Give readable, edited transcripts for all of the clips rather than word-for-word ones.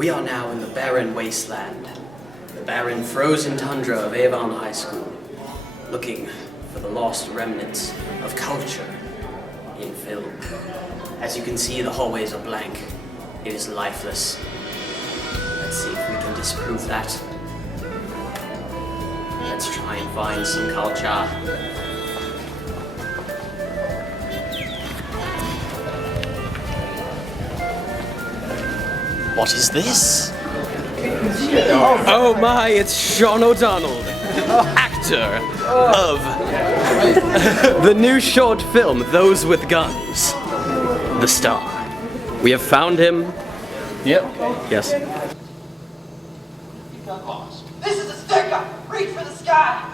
We are now in the barren wasteland, the barren frozen tundra of Avon High School, looking for the lost remnants of culture in film. As you can see, the hallways are blank. It is lifeless. Let's see if we can disprove that. Let's try and find some culture. What is this? Oh my, it's Sean O'Donnell, actor of the new short film, Those with Guns. The star. We have found him. Yep. Yes. This is a stick-up! Reach for the sky!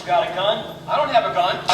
You got a gun? I don't have a gun.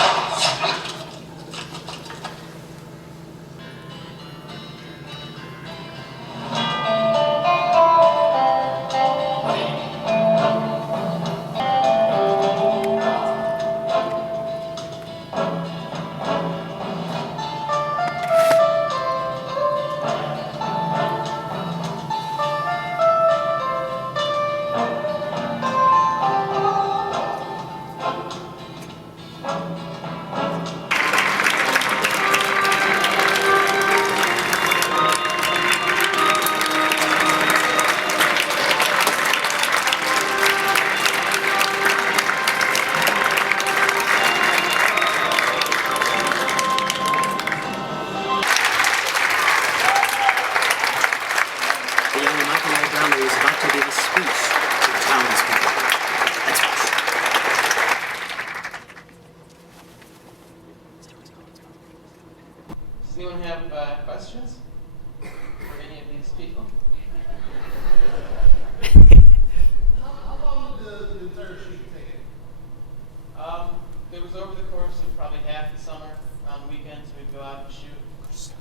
Does anyone have questions for any of these people? How long did the entire shoot take? It was over the course of probably half the summer. On the weekends, we'd go out and shoot.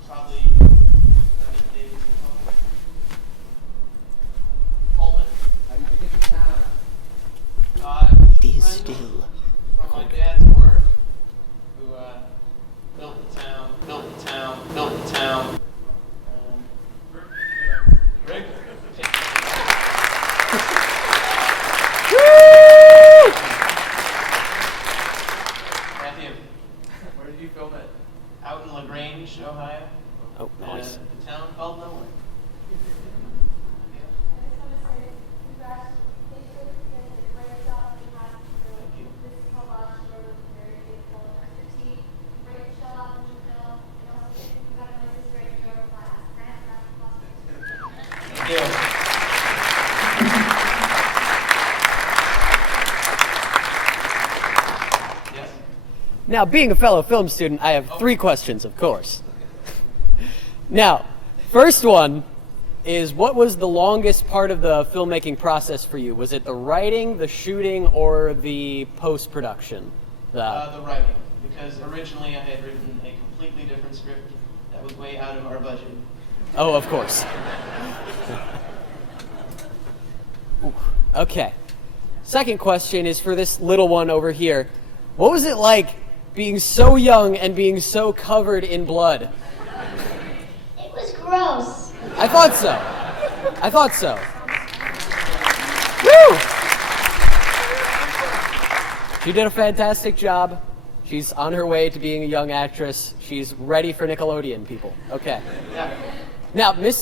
Probably 11 days. Pullman. How did you get to town? It is still. From my dad's work, who built the town. Rick? Matthew, where did you film it? Out in LaGrange, Ohio. Oh, nice. The town called nowhere. Now, being a fellow film student, I have 3 questions, of course. Now, first one is, what was the longest part of the filmmaking process for you? Was it the writing, the shooting, or the post-production? The writing, because originally I had written a completely different script that was way out of our budget. Oh, of course. Ooh, okay. Second question is for this little one over here. What was it like being so young and being so covered in blood? It was gross. I thought so. Woo! She did a fantastic job. She's on her way to being a young actress. She's ready for Nickelodeon, people. Okay. Yeah. Now, my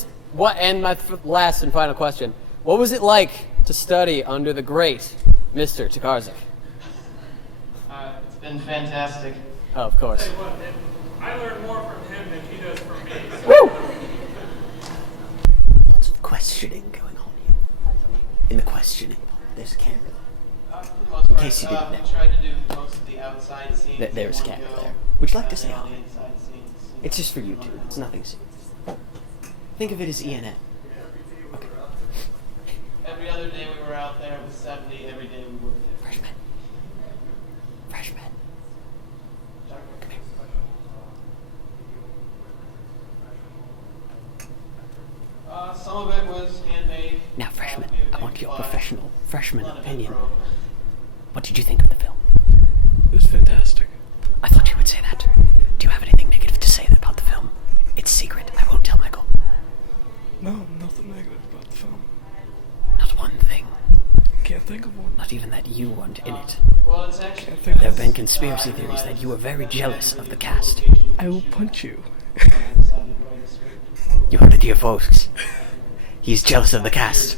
last and final question. What was it like to study under the great Mr. Tokarczyk? It's been fantastic. Oh, of course. I learned more from him than he does from me. Woo! Lots of questioning going on here. In the questioning part, there's a camera. For the most part, In case you didn't know. we tried to do most of the outside scenes. There's a in one camera go, there. Would you like to say all hi? the inside scenes. It's just for YouTube. It's nothing serious. Think of it as ENN. Okay. Every other day we were out there, it was 70. Every day we worked there. Freshman. Come here. Some of it was handmade. Now, freshman, I want your But professional freshman none of it opinion. broke. What did you think of the film? It was fantastic. I thought you would say that. Do you have anything negative to say about the film? It's secret. I won't tell Michael. No, nothing negative about the film. Not one thing. Can't think of one. Not even that you weren't in it. Well, it's actually. Can't think There of have been conspiracy theories that you were very jealous of the cast. I will punch you. You heard it here, folks. He's jealous of the cast.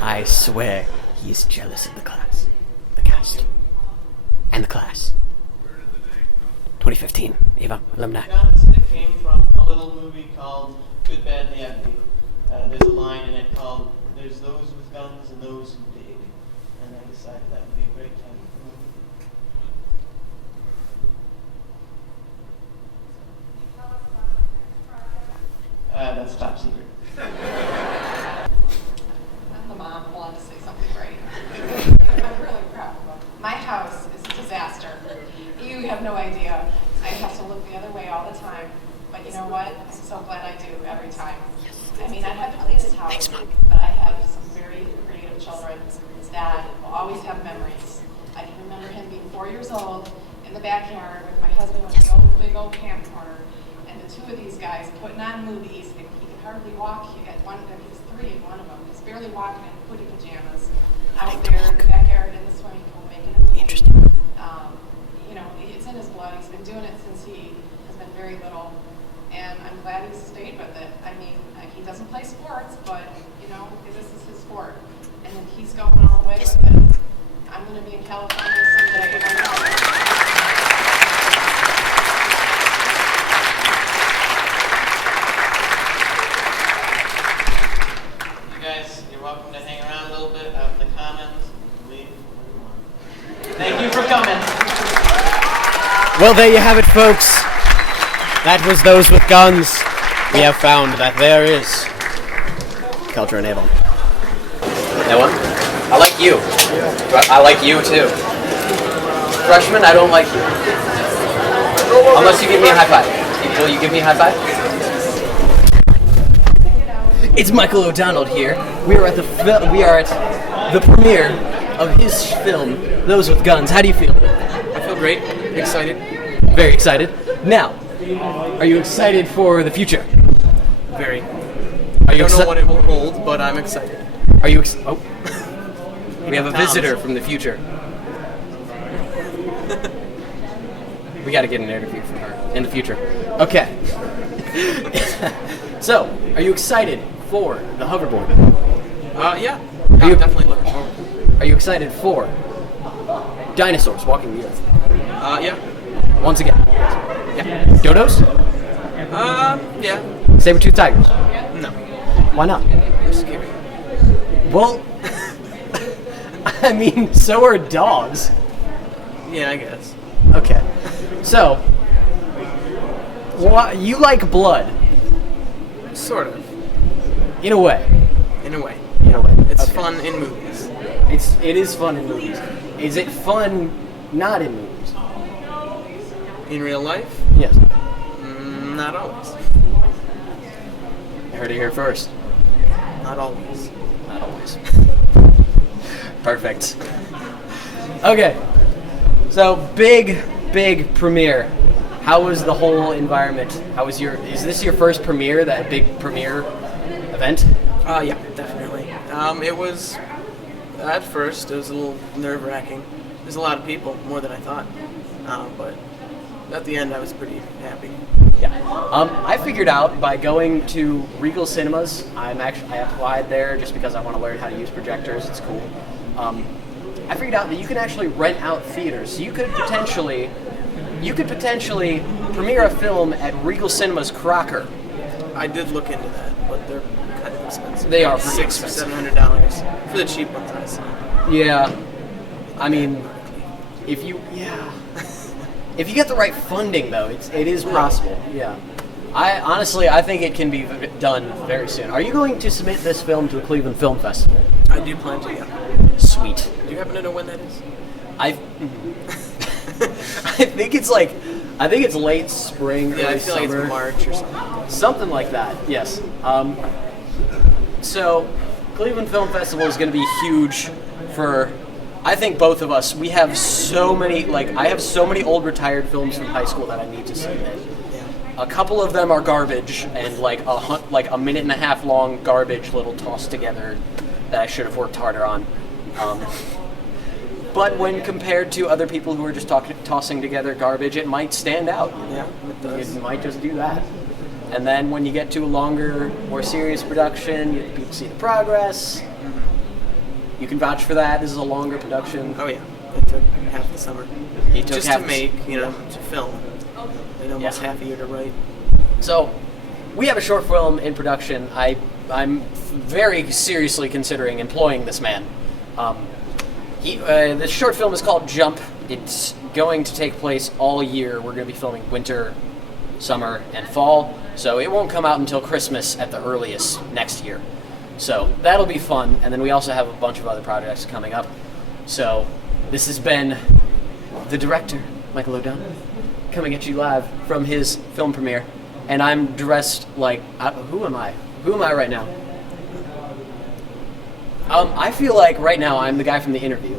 I swear, he's jealous of the class. The cast. And the class. 2015, Eva, alumni. Guns, it came from a little movie called Good, Bad, and the Ugly. There's a line in it called, "There's those with guns and those who dig." And I decided that would be a great time for a movie. That's top secret. I'm the mom who wanted to say something great. I'm really proud of them. My house is a disaster. You have no idea. I have to look the other way all the time. But you know what? I'm so glad I do every time. I mean, I have to clean this house, but I have some very creative children that will always have memories. I can remember him being 4 years old in the backyard with my husband with the old, big old camcorder, and the two of these guys putting on movies. He could hardly walk. He was 3 in one of them. He's barely walking in footy pajamas out there in the backyard in the swimming pool making a movie. Interesting. You know, it's in his blood. He's been doing it since he has been very little. And I'm glad he's stayed with it. I mean, he doesn't play sports, but, you know, this is his sport. And then he's going all the way with it. I'm going to be in California someday. I know. You guys, you're welcome to hang around a little bit out in the comments. Leave where you want. Thank you for coming. Well, there you have it, folks. That was Those with Guns. We have found that there is culture in Avon. That one? I like you. I like you too. Freshman, I don't like you. Unless you give me a high five. Will you give me a high five? It's Michael O'Donnell here. We are at the premiere of his film, Those with Guns. How do you feel? I feel great. Excited. Very excited. Now, are you excited for the future? Very. Are I you don't know what it will hold, but I'm excited. Are you oh. We have a visitor from the future. We got to get an interview from her in the future. Okay. So, are you excited for the hoverboard? Yeah. I'm definitely looking forward. Are you excited for dinosaurs walking the earth? Yeah. Once again. Yeah. Dodos? Yeah. Saber-toothed tigers? No. Why not? They're scary. Well, I mean, so are dogs. Yeah, I guess. Okay. So, you like blood? Sort of. In a way. In a way. In a way. It's Okay. fun in movies. It is fun in movies. Is it fun not in movies? In real life? Yes. Not always. I heard it here first. Not always. Not always. Perfect. Okay. So, big premiere. How was the whole environment? Is this your first premiere, that big premiere event? Yeah, definitely. It was, at first, it was a little nerve-wracking. There's a lot of people, more than I thought. But at the end, I was pretty happy. Yeah. I figured out by going to Regal Cinemas, I applied there just because I want to learn how to use projectors. It's cool. I figured out that you can actually rent out theaters. So you could potentially premiere a film at Regal Cinemas Crocker. I did look into that, but they're kind of expensive. They are pretty $600 or expensive. $700 for the cheap ones I saw. Yeah. I mean, if you get the right funding, though, it is possible. Yeah. I think it can be done very soon. Are you going to submit this film to the Cleveland Film Festival? I do plan to, yeah. Sweet. Do you happen to know when that is? I think it's late spring, Yeah, I early feel summer. like it's March or something. Something like that, yes. So, Cleveland Film Festival is going to be huge for, I think, both of us. We have so many, I have so many old retired films from high school that I need to submit. Yeah. A couple of them are garbage and like a minute and a half long garbage little tossed together that I should have worked harder on. But when compared to other people who are just tossing together garbage, it might stand out. Yeah, it does. It might just do that. And then when you get to a longer, more serious production, people see the progress. You can vouch for that. This is a longer production. Oh yeah, it took half the summer. It took just half to make, to film. And almost half a year to write. So, we have a short film in production. I'm very seriously considering employing this man. The short film is called Jump. It's going to take place all year. We're going to be filming winter, summer, and fall. So it won't come out until Christmas at the earliest next year. So that'll be fun. And then we also have a bunch of other projects coming up. So this has been the director, Michael O'Donnell, coming at you live from his film premiere. And I'm dressed like, who am I? Who am I right now? I feel like right now I'm the guy from The Interview.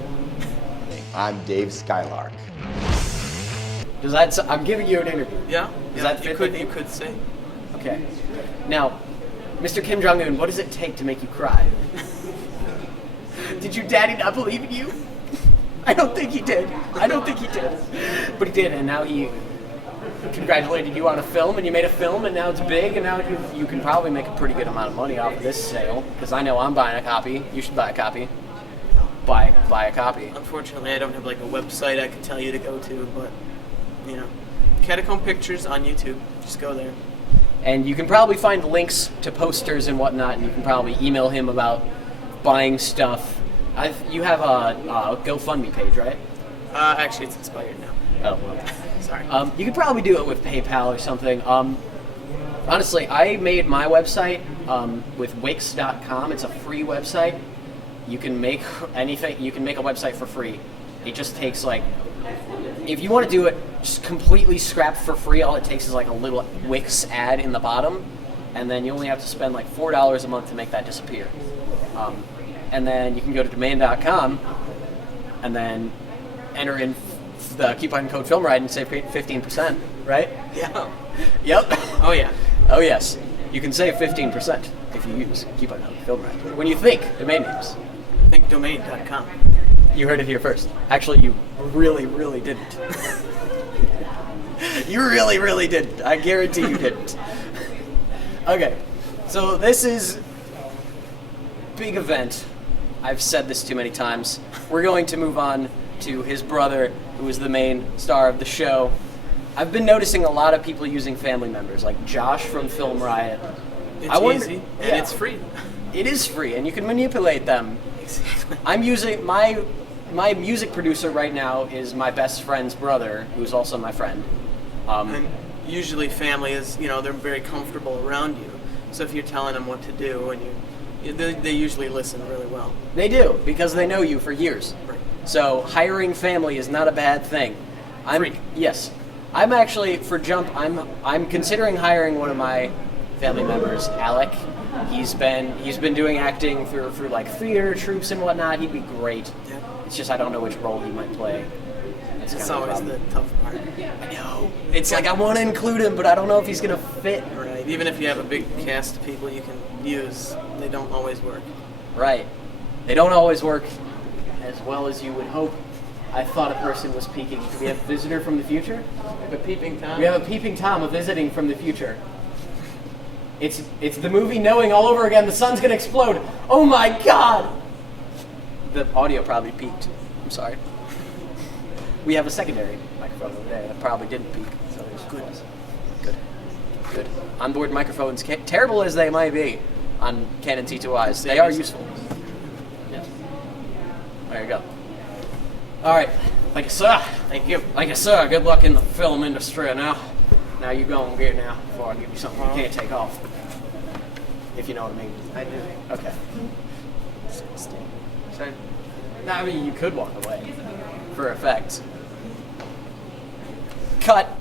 I'm Dave Skylark. I'm giving you an interview. Yeah. Does that fit the theme? You could say. Okay. Now, Mr. Kim Jong-un, what does it take to make you cry? Did your daddy not believe in you? I don't think he did. But he did, and now he congratulated you on a film, and you made a film, and now it's big, and now you can probably make a pretty good amount of money off of this sale, because I know I'm buying a copy. You should buy a copy. Buy a copy. Unfortunately, I don't have like a website I could tell you to go to, but Catacomb Pictures on YouTube. Just go there. And you can probably find links to posters and whatnot, and you can probably email him about buying stuff. You have a GoFundMe page, right? Actually, it's expired now. Oh, well. Sorry. You could probably do it with PayPal or something. Honestly, I made my website with Wix.com. It's a free website. You can make anything. You can make a website for free. It just takes if you want to do it just completely scrapped for free, all it takes is like a little Wix ad in the bottom, and then you only have to spend like $4 a month to make that disappear. And then you can go to domain.com and then enter in the coupon code FilmRide and save 15%, right? Yeah. Yep. Oh yeah. Oh yes. You can save 15% if you use coupon code FilmRide. When you think domain names. Think domain.com. You heard it here first. Actually, you really, really didn't. You really, really didn't. I guarantee you didn't. Okay. So this is big event. I've said this too many times. We're going to move on to his brother, who is the main star of the show. I've been noticing a lot of people using family members, like Josh from Film Riot. It's easy, and it's free. It is free, and you can manipulate them. Exactly. I'm using my music producer right now is my best friend's brother, who's also my friend. And usually family is, they're very comfortable around you. So if you're telling them what to do, and they usually listen really well. They do, because they know you for years. Right. So hiring family is not a bad thing. Free. Yes. I'm actually, for Jump, I'm considering hiring one of my family members, Alec. He's been doing acting through like theater troupes and whatnot. He'd be great. Yeah. It's just I don't know which role he might play. It's always the tough part. I know. It's like I want to include him, but I don't know if he's gonna fit. Right. Even if you have a big cast of people you can use, they don't always work. Right. They don't always work as well as you would hope. I thought a person was peeking. Do we have a visitor from the future? A peeping Tom? We have a peeping Tom, a visiting from the future. It's the movie Knowing all over again. The sun's gonna explode. Oh my god! The audio probably peaked. I'm sorry. We have a secondary microphone over there that probably didn't peak. So there's Good. Onboard microphones, terrible as they might be on Canon T2Is, they are useful. Yeah. There you go. All right. Thank you, sir. Thank you. Thank you, sir. Good luck in the film industry now. Now you go and get it now before I give you something you can't take off. If you know what I mean. I do. Okay. Should I mean, you could walk away for effect. Cut.